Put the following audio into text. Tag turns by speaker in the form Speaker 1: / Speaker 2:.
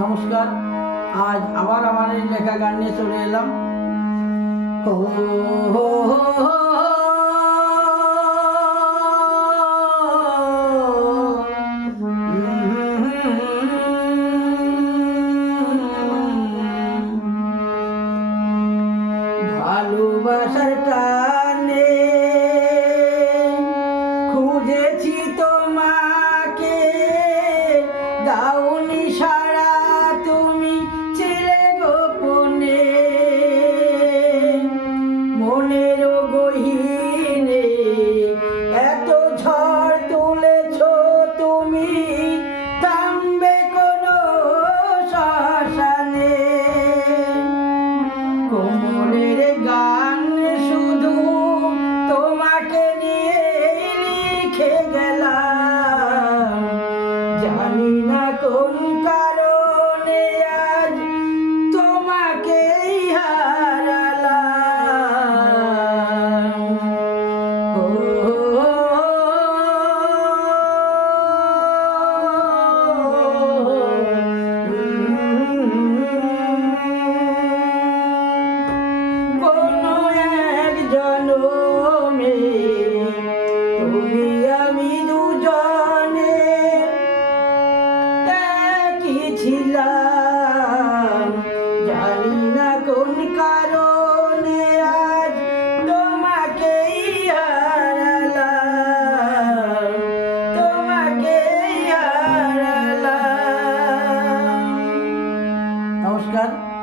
Speaker 1: নমস্কার। আজ আবার আমার এই লেখা গান নিয়ে চলে এলাম। ও হো, ভালোবাসার টানে খুঁজেছি তোমাকে, দাও জানি না কোন কারণে আজ তোমাকে হারালাম। ও কোনো এক জনমে আমি দুজন ছিলাম জানি না কোন কারণে আজ তোমাকে হারালাম তোমাকে হারালাম। নমস্কার।